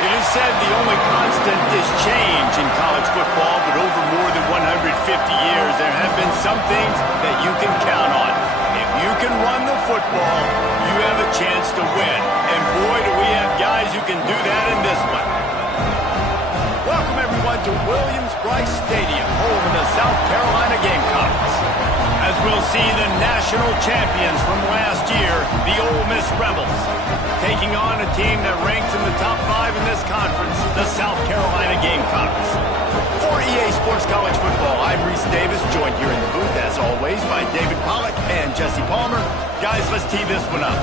It is said the only constant is change in college football, but over more than 150 years, there have been some things that you can count on. If you can run the football, you have a chance to win. And boy, do we have guys who can do that in this one. Welcome, everyone, to Williams-Brice Stadium, home of the South Carolina Gamecocks. As we'll see the national champions from last year, the Ole Miss Rebels, taking on a team that ranks in the top 5 in this conference, the South Carolina Gamecocks. For EA Sports College Football, I'm Reese Davis, joined here in the booth, as always, by David Pollack and Jesse Palmer. Guys, let's tee this one up.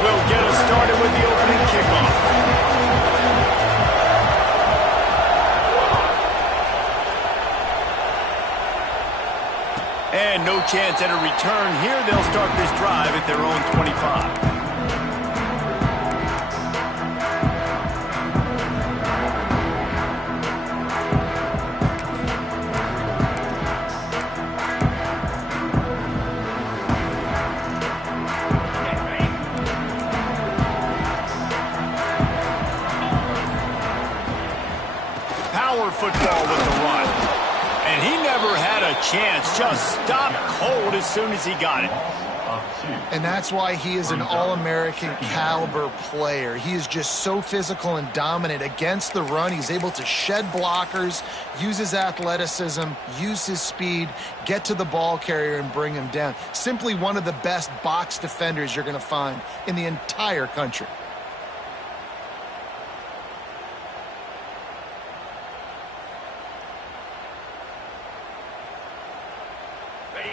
Will get us started with the opening kickoff. And no chance at a return here. They'll start this drive at their own 25. Football with the run. And he never had a chance. Just stopped cold as soon as he got it. And that's why he is an All-American caliber player. He is just so physical and dominant against the run. He's able to shed blockers, use his athleticism, use his speed, get to the ball carrier and bring him down. Simply one of the best box defenders you're going to find in the entire country.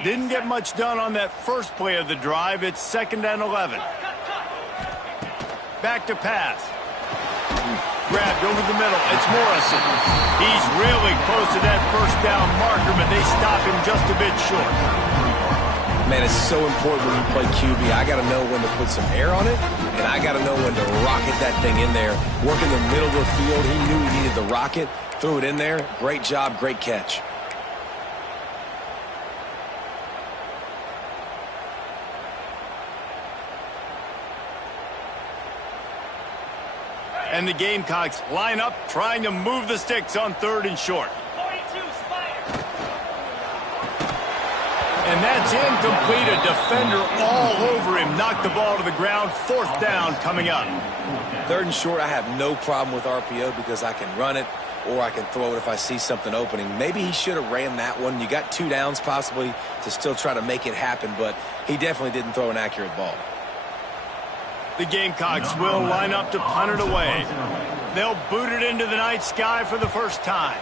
Didn't get much done on that first play of the drive. It's 2nd and 11. Back to pass. Grabbed over the middle. It's Morrison. He's really close to that first down marker, but they stop him just a bit short. Man, it's so important when you play QB. I got to know when to put some air on it, and I got to know when to rocket that thing in there. Work in the middle of the field. He knew he needed the rocket. Threw it in there. Great job, great catch. And the Gamecocks line up, trying to move the sticks on 3rd and short. And that's incomplete. A defender all over him. Knocked the ball to the ground. 4th down coming up. 3rd and short, I have no problem with RPO because I can run it or I can throw it if I see something opening. Maybe he should have ran that one. You got 2 downs possibly to still try to make it happen, but he definitely didn't throw an accurate ball. The Gamecocks will line up to punt it away. They'll boot it into the night sky for the first time.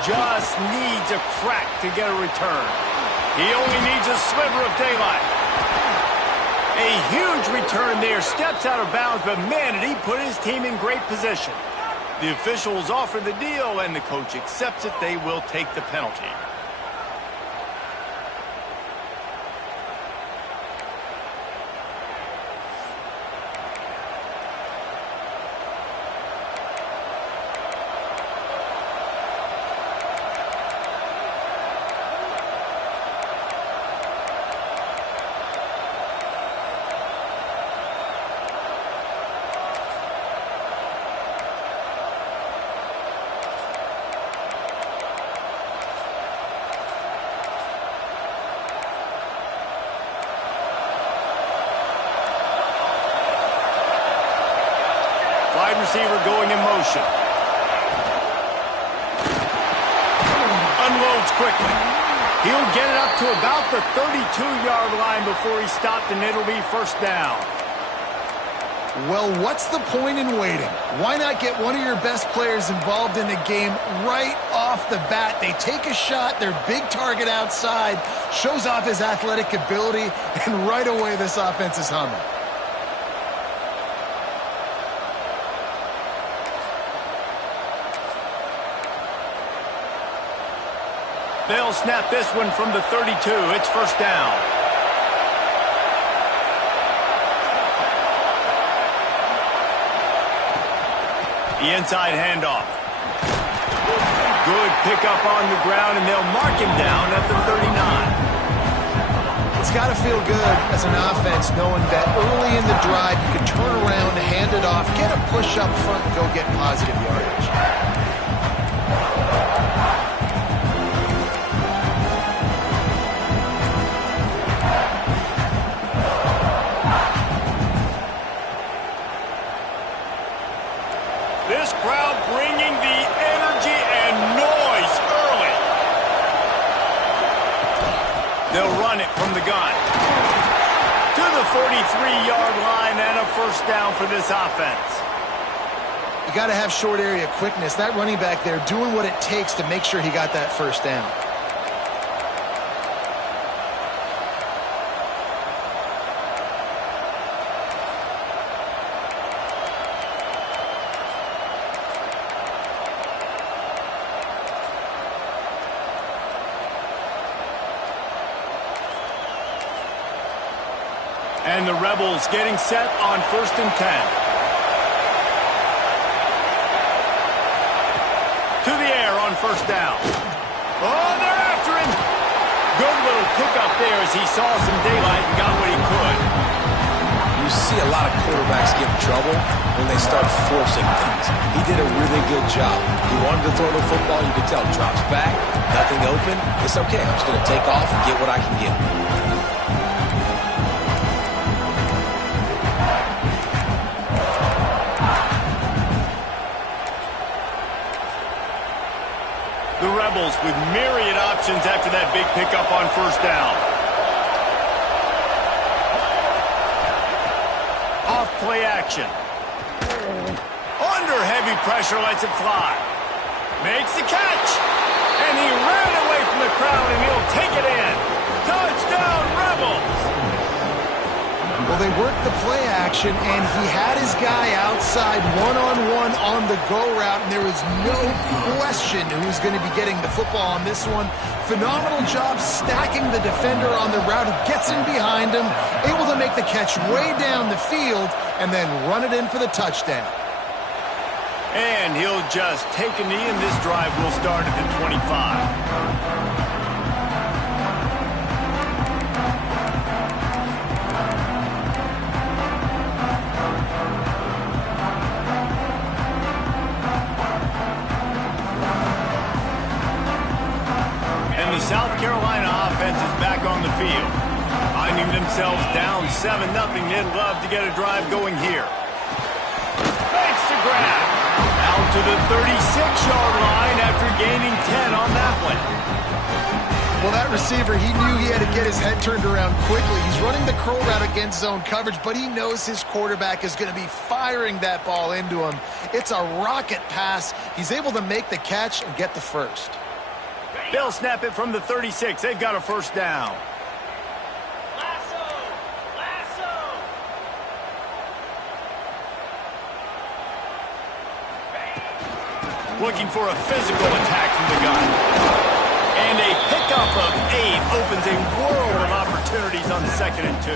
Just needs a crack to get a return. He only needs a sliver of daylight. A huge return there. Steps out of bounds, but man, did he put his team in great position. The officials offer the deal, and the coach accepts it. They will take the penalty. Wide receiver going in motion. Unloads quickly. He'll get it up to about the 32-yard line before he's stopped, and it'll be 1st down. Well, what's the point in waiting? Why not get one of your best players involved in the game right off the bat? They take a shot, their big target outside, shows off his athletic ability, and right away this offense is humming. They'll snap this one from the 32. It's 1st down. The inside handoff. Good pickup on the ground, and they'll mark him down at the 39. It's got to feel good as an offense knowing that early in the drive you can turn around, hand it off, get a push up front, and go get positive yardage. This crowd bringing the energy and noise early. They'll run it from the gun. To the 43-yard line and a first down for this offense. You got to have short area quickness. That running back there doing what it takes to make sure he got that first down. And the Rebels getting set on 1st and 10. To the air on first down. Oh, they're after him. Good little pickup there as he saw some daylight and got what he could. You see a lot of quarterbacks get in trouble when they start forcing things. He did a really good job. He wanted to throw the football. You could tell. Drops back. Nothing open. It's okay. I'm just going to take off and get what I can get. The Rebels with myriad options after that big pickup on first down. Off play action. Under heavy pressure, lets it fly. Makes the catch. And he ran away from the crowd, and he'll take it in. Touchdown, Rebels! Well, they worked the play action, and he had his guy outside one-on-one on the go route, and there was no question who's going to be getting the football on this one. Phenomenal job stacking the defender on the route, who gets in behind him, able to make the catch way down the field, and then run it in for the touchdown. And he'll just take a knee, and this drive will start at the 25. South Carolina offense is back on the field. Finding themselves down 7-0, they'd love to get a drive going here. Makes the grab. Out to the 36-yard line after gaining 10 on that one. Well, that receiver, he knew he had to get his head turned around quickly. He's running the curl route against zone coverage, but he knows his quarterback is going to be firing that ball into him. It's a rocket pass. He's able to make the catch and get the first. They'll snap it from the 36. They've got a first down. Looking for a physical attack from the gun. And a pickup of 8 opens a world of opportunities on 2nd and 2.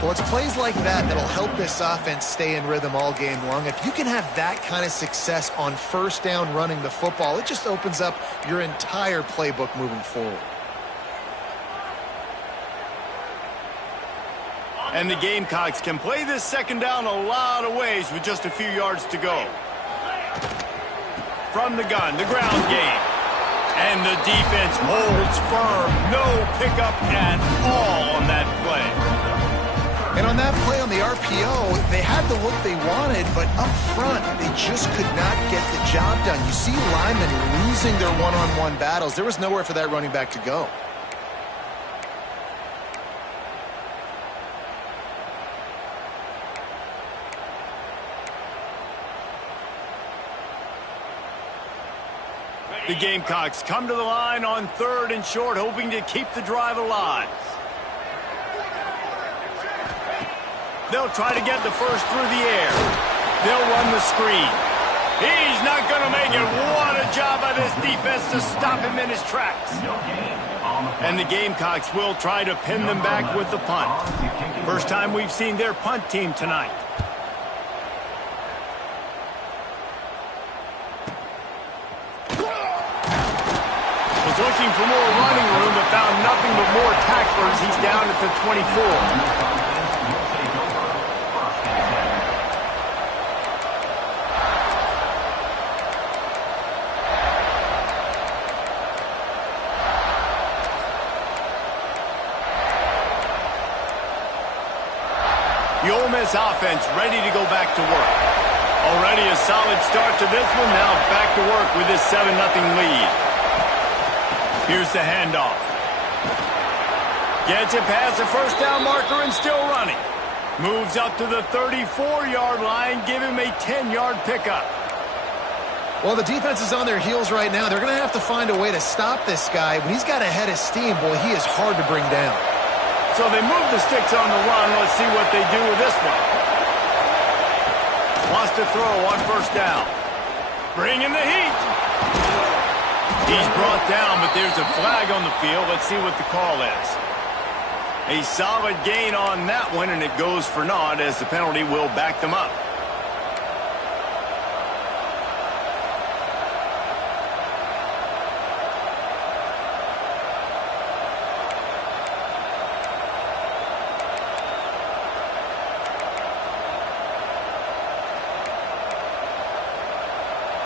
Well, it's plays like that that'll help this offense stay in rhythm all game long. If you can have that kind of success on first down running the football, it just opens up your entire playbook moving forward. And the Gamecocks can play this second down a lot of ways with just a few yards to go. From the gun, the ground game. And the defense holds firm. No pickup at all on that play. And on that play on the RPO, they had the look they wanted, but up front, they just could not get the job done. You see linemen losing their one-on-one battles. There was nowhere for that running back to go. The Gamecocks come to the line on 3rd and short, hoping to keep the drive alive. They'll try to get the first through the air. They'll run the screen. He's not going to make it. What a job by this defense to stop him in his tracks. And the Gamecocks will try to pin them back with the punt. First time we've seen their punt team tonight. looking for more running room, but found nothing but more tacklers. He's down at the 24. The Ole Miss offense ready to go back to work. Already a solid start to this one. Now back to work with this 7-0 lead. Here's the handoff. Gets it past the first down marker and still running. Moves up to the 34-yard line. Give him a 10-yard pickup. Well, the defense is on their heels right now. They're going to have to find a way to stop this guy. When he's got a head of steam, boy, he is hard to bring down. So they move the sticks on the run. Let's see what they do with this one. Wants to throw on first down. Bring in the heat. He's brought down, but there's a flag on the field. Let's see what the call is. A solid gain on that one, and it goes for naught as the penalty will back them up.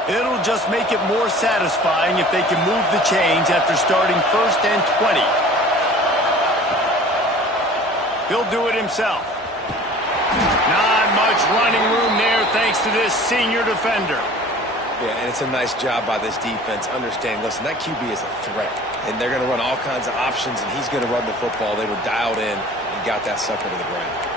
It'll just make it more satisfying if they can move the chains after starting 1st and 20. He'll do it himself. Not much running room there thanks to this senior defender. Yeah, and it's a nice job by this defense. Understand, listen, that QB is a threat. And they're going to run all kinds of options, and he's going to run the football. They were dialed in and got that sucker to the ground.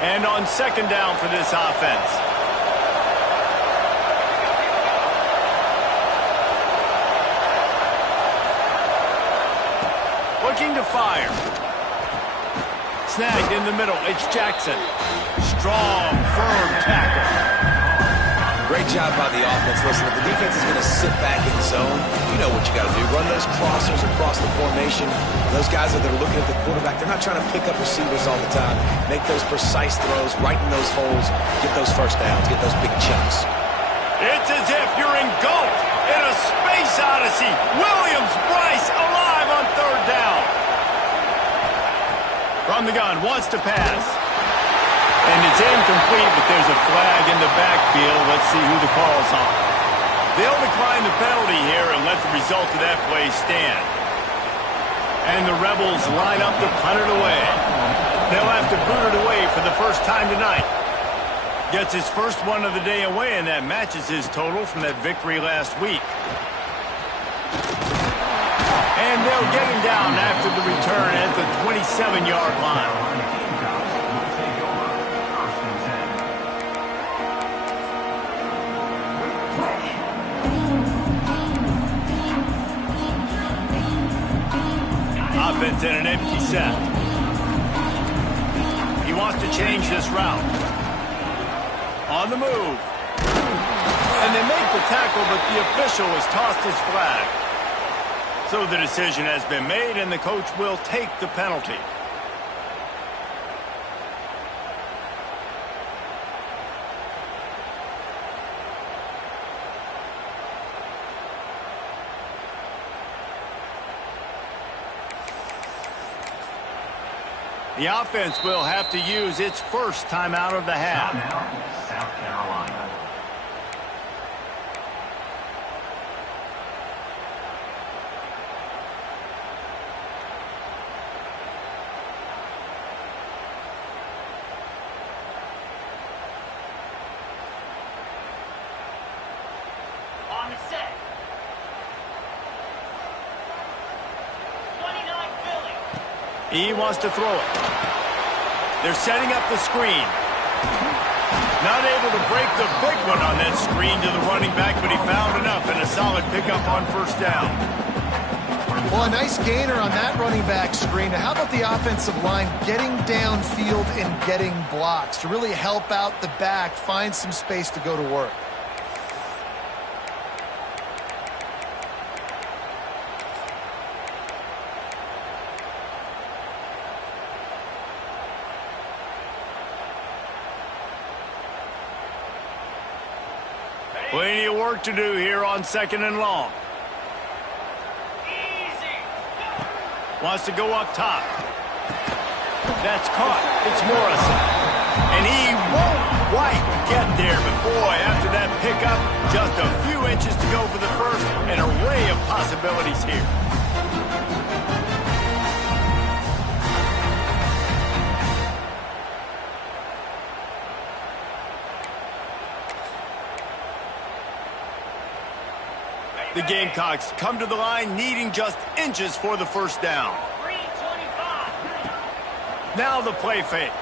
And on second down for this offense. Looking to fire. Snagged in the middle. It's Jackson. Strong, firm tackle. Great job by the offense. Listen, if the defense is going to sit back in zone, you know what you got to do. Run those crossers across the formation. Those guys that are looking at the quarterback, they're not trying to pick up receivers all the time. Make those precise throws, right in those holes, get those first downs, get those big chunks. It's as if you're engulfed in a space odyssey. Williams-Brice alive on third down. From the gun, wants to pass. And it's incomplete, but there's a flag in the backfield. Let's see who the call's on. They'll decline the penalty here and let the result of that play stand. And the Rebels line up to punt it away. They'll have to boot it away for the first time tonight. Gets his first one of the day away, and that matches his total from that victory last week. And they'll get him down after the return at the 27-yard line. Offense in an empty set. He wants to change this route. On the move. And they make the tackle, but the official has tossed his flag. So the decision has been made, and the coach will take the penalty. The offense will have to use its first timeout of the half. Timeout, South Carolina. On the set. 29 Philly. He wants to throw it. They're setting up the screen. Not able to break the big one on that screen to the running back, but he found enough and a solid pickup on first down. Well, a nice gainer on that running back screen. How about the offensive line getting downfield and getting blocks to really help out the back, find some space to go to work? Plenty of work to do here on 2nd and long. Easy. Wants to go up top. That's caught. It's Morrison. And he won't quite get there. But, boy, after that pickup, just a few inches to go for the first. An array of possibilities here. The Gamecocks come to the line needing just inches for the first down. 325. Now the play fake.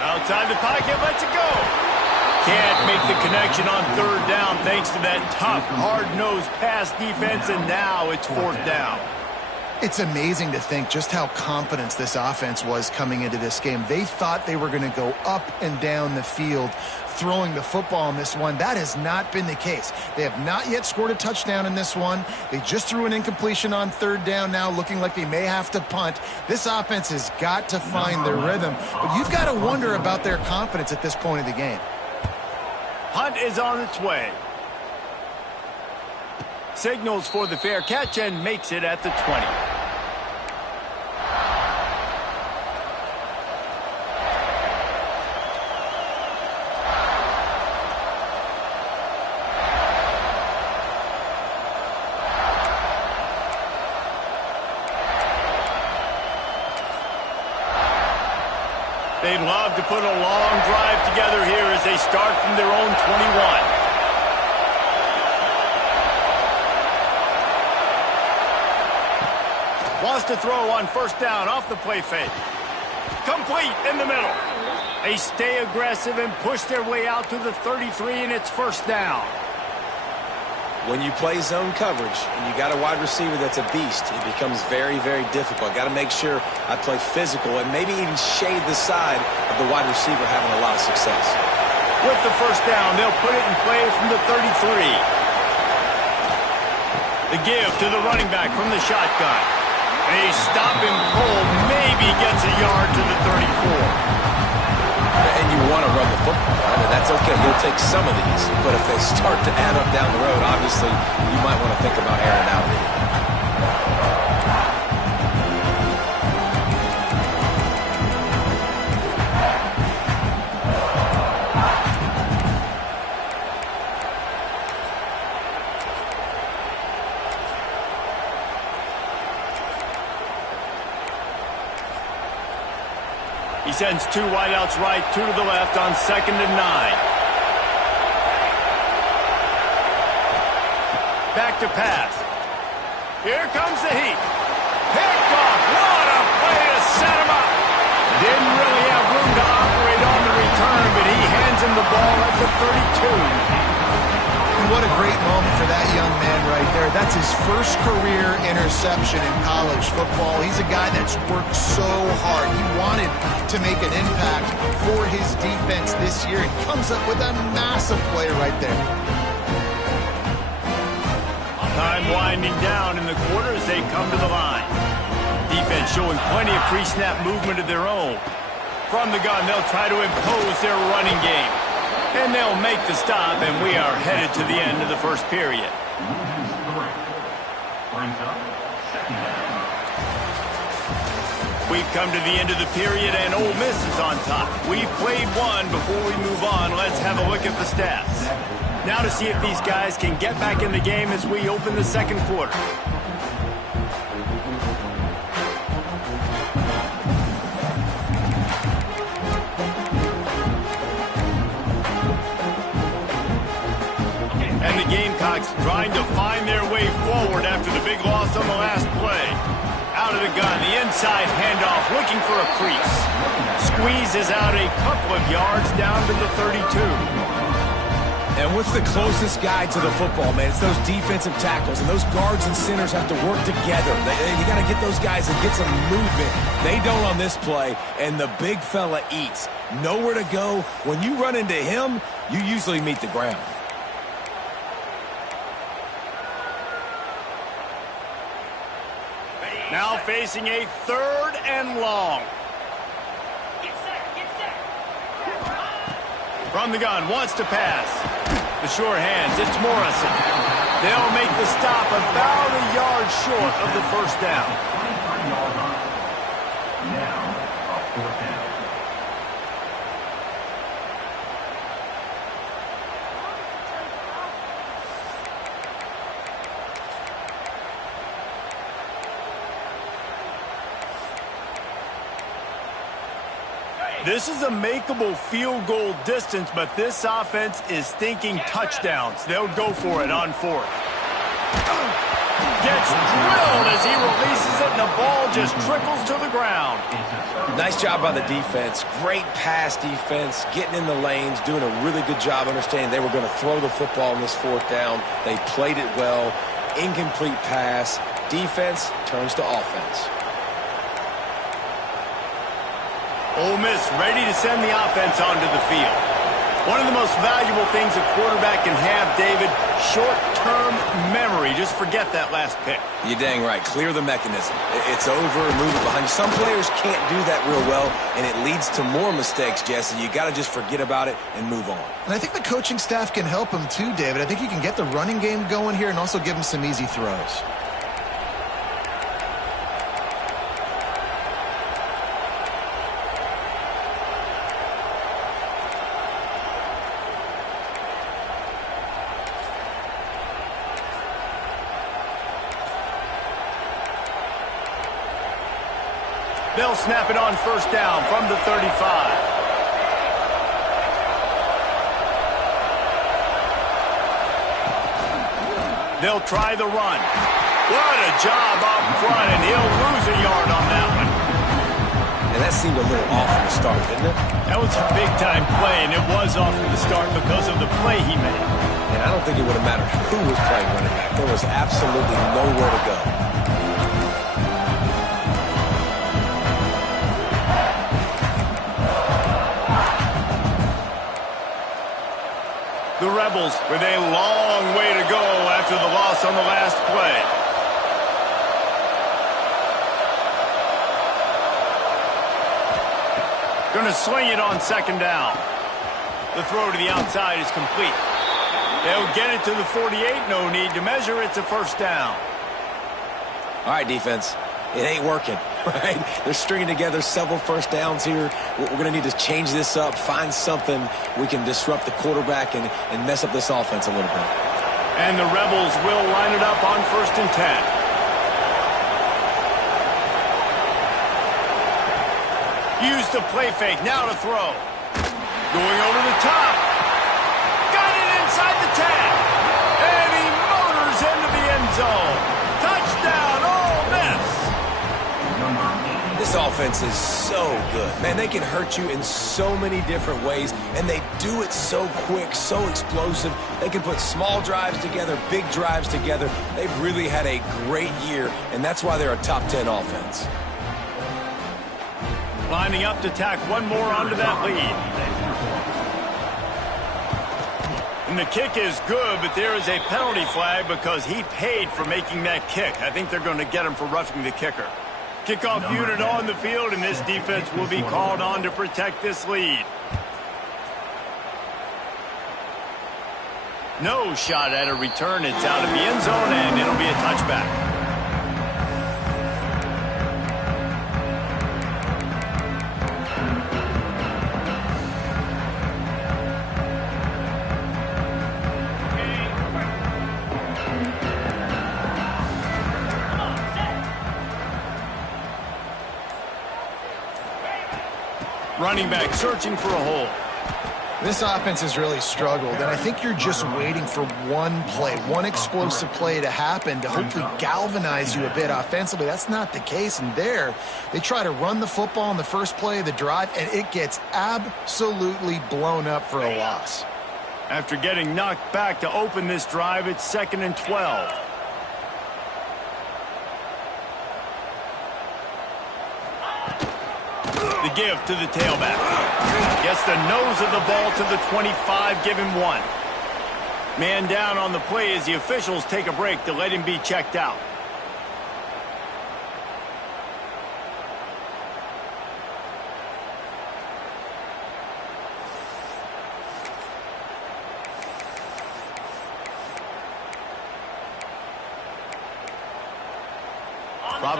Outside the pocket, lets it go. Can't make the connection on 3rd down thanks to that tough, hard-nosed pass defense, and now it's 4th down. It's amazing to think just how confident this offense was coming into this game. They thought they were going to go up and down the field throwing the football in this one. That has not been the case. They have not yet scored a touchdown in this one. They just threw an incompletion on 3rd down now, looking like they may have to punt. This offense has got to find their rhythm, but you've got to wonder about their confidence at this point of the game. Punt is on its way. Signals for the fair catch and makes it at the 20. They'd love to put a long drive together here as they start from their own 21. Wants to throw on 1st down off the play fake. Complete in the middle. They stay aggressive and push their way out to the 33, and it's 1st down. When you play zone coverage and you got a wide receiver that's a beast, it becomes very, very difficult. Got to make sure I play physical and maybe even shade the side of the wide receiver having a lot of success. With the 1st down, they'll put it in play from the 33. The give to the running back from the shotgun. They stop him cold, maybe gets a yard to the 34. And you want to run the football, right? And that's okay. You'll take some of these. But if they start to add up down the road, obviously, you might want to think about airing out a little bit. He sends 2 wideouts right, 2 to the left on 2nd and 9. Back to pass. Here comes the heat. Picked off. What a play to set him up. Didn't really have room to operate on the return, but he hands him the ball at the 32. And what a great moment for that young man right there. That's his first career interception in college football. He's a guy that's worked so hard. He wanted to make an impact for his defense this year. He comes up with a massive play right there. Time winding down in the quarter as they come to the line. Defense showing plenty of pre-snap movement of their own. From the gun, they'll try to impose their running game. And they'll make the stop, and we are headed to the end of the first period. We've come to the end of the period, and Ole Miss is on top. We've played one. Before we move on, let's have a look at the stats. Now to see if these guys can get back in the game as we open the 2nd quarter. And the Gamecocks trying to find their way forward after the big loss on the last play. Out of the gun, the inside handoff, looking for a crease. Squeezes out a couple of yards down to the 32. And what's the closest guy to the football, man? It's those defensive tackles, and those guards and centers have to work together. You got to get those guys and get some movement. They don't on this play, and the big fella eats. Nowhere to go. When you run into him, you usually meet the ground. Now facing a 3rd and long. Get set, get set. From the gun, wants to pass. The sure hands, it's Morrison. They'll make the stop about a yard short of the first down. 25 yards on. Now, a fourth down. This is a makeable field goal distance, but this offense is thinking touchdowns. They'll go for it on fourth. Gets drilled as he releases it, and the ball just trickles to the ground. Nice job by the defense. Great pass defense, getting in the lanes, doing a really good job understanding they were going to throw the football on this fourth down. They played it well. Incomplete pass. Defense turns to offense. Ole Miss ready to send the offense onto the field. One of the most valuable things a quarterback can have, David, short-term memory. Just forget that last pick. You're dang right. Clear the mechanism. It's over, move it behind you. Some players can't do that real well, and it leads to more mistakes, Jesse. You got to just forget about it and move on. And I think the coaching staff can help him too, David. I think you can get the running game going here and also give him some easy throws. They'll snap it on first down from the 35. They'll try the run. What a job up front, and he'll lose a yard on that one. And that seemed a little off from the start, didn't it? That was a big-time play, and it was off from the start because of the play he made. And I don't think it would have mattered who was playing running back. There was absolutely nowhere to go. The Rebels with a long way to go after the loss on the last play. Going to swing it on second down. The throw to the outside is complete. They'll get it to the 48. No need to measure. It's a first down. All right, defense. It ain't working, right? They're stringing together several first downs here. We're going to need to change this up, find something we can disrupt the quarterback and mess up this offense a little bit. And the Rebels will line it up on 1st and 10. Use the play fake, now to throw. Going over the top. Got it inside the 10. And he motors into the end zone. Touchdown, Ole Miss. This offense is so good. Man, they can hurt you in so many different ways, and they do it so quick, so explosive. They can put small drives together, big drives together. They've really had a great year, and that's why they're a top 10 offense. Lining up to tack one more onto that lead. And the kick is good, but there is a penalty flag because he paid for making that kick. I think they're going to get him for roughing the kicker. Kickoff unit on the field, and this defense will be called on to protect this lead. No shot at a return. It's out of the end zone, and it'll be a touchback. Running back searching for a hole. This offense has really struggled, and I think you're just waiting for one play, one explosive play to happen to hopefully galvanize you a bit offensively. That's not the case, and there they try to run the football in the first play of the drive, and it gets absolutely blown up for a loss. After getting knocked back to open this drive, it's 2nd and 12. The give to the tailback. Gets the nose of the ball to the 25, give him 1. Man down on the play as the officials take a break to let him be checked out.